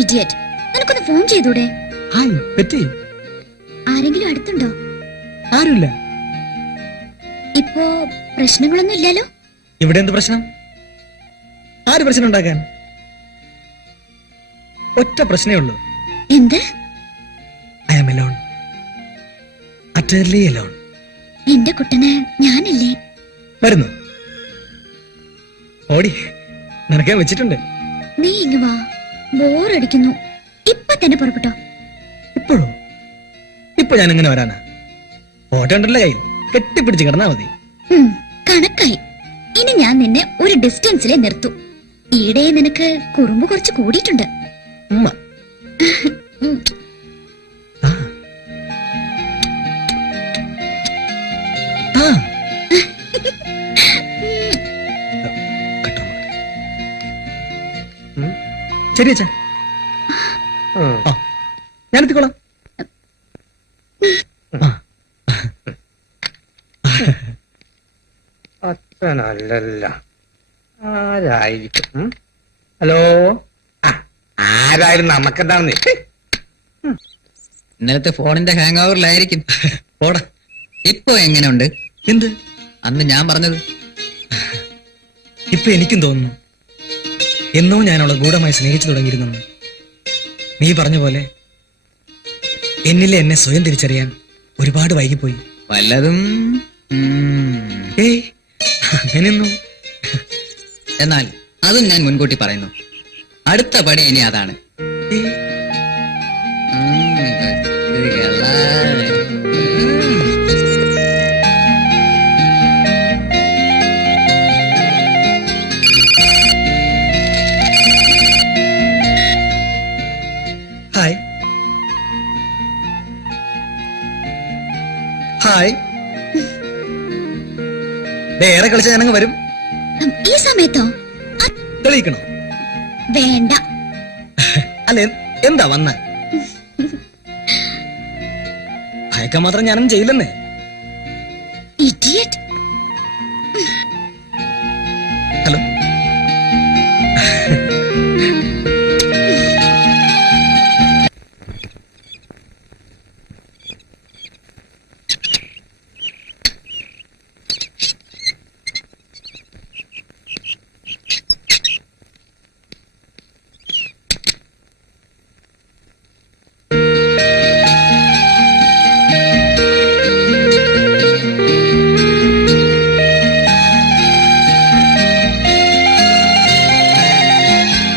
Idiot, നിനക്കൊന്ന് phone ചെയ്തൂടെ? Hi പറ്റി. ആരെങ്കിലും അടുത്തുണ്ടോ? ആരുമില്ല. ഇപ്പോ പ്രശ്നങ്ങളൊന്നും ഇല്ലല്ലോ? ഇവിടെ എന്ത് പ്രശ്നം? ആര് പ്രശ്നം ഉണ്ടാക്കാൻ? ഒറ്റ പ്രശ്നമേ ഉള്ളൂ. എന്ത്? I am alone, utterly alone. എന്റെ കുട്ടന് ഞാനല്ലേ? വരുന്നു. ഓടി, നിനക്ക് ഞാൻ വെച്ചിട്ടുണ്ട്. നീ ഇങ്ങ് വാ, ബോറടിക്കുന്നു. ഇപ്പൊ തന്നെ പുറപ്പെട്ടോ. ഇപ്പോഴോ? ഇപ്പൊ ഞാൻ എങ്ങനെ വരാനാ? ഫോട്ടോ ഉണ്ടല്ലോ കയ്യിൽ, കെട്ടിപ്പിടിച്ച് കിടന്നാ മതി. കണക്കായി. ഇനി ഞാൻ നിന്നെ ഒരു ഡിസ്റ്റൻസിലെ നിർത്തൂ. ഈടെ നിനക്ക് കുറുമ്പ് കുറച്ച് കൂടിയിട്ടുണ്ട്. ഉമ്മ. ആ. ആ. ശരി അച്ഛാ, ഞാനെത്തിക്കോളാം. അച്ഛനല്ലല്ല, ആരായിരിക്കും? ഹലോ, ആരായാലും നമുക്കെന്താണെന്ന്. ഇന്നലത്തെ ഫോണിന്റെ ഹാങ് ഓവറിലായിരിക്കും. പോടാ. ഇപ്പൊ എങ്ങനെയുണ്ട്? എന്ത്? അന്ന് ഞാൻ പറഞ്ഞത്. ഇപ്പൊ എനിക്കും തോന്നുന്നു എന്നോ ഞാൻ അവളെ ഗൂഢമായി സ്നേഹിച്ചു തുടങ്ങിയിരുന്നു. നീ പറഞ്ഞ പോലെ എന്നിലെ എന്നെ സ്വയം തിരിച്ചറിയാൻ ഒരുപാട് വൈകിപ്പോയി. വല്ലതും ഏയ് അങ്ങനെയൊന്നും. എന്നാൽ അതും ഞാൻ മുൻകൂട്ടി പറയുന്നു, അടുത്ത പടി ഇനി അതാണ്. ഏയ്, ഹായ് ഹായ്. ഏറെ കളിച്ച ഞാനങ്ങ് വരും. ഈ സമയത്തോ? തെളിയിക്കണോ? വേണ്ട. അല്ല, എന്താ വന്ന? ഭയക്കാൻ മാത്രം ഞാനൊന്നും ചെയ്യില്ലെന്നേ. ഇഡിയറ്റ്.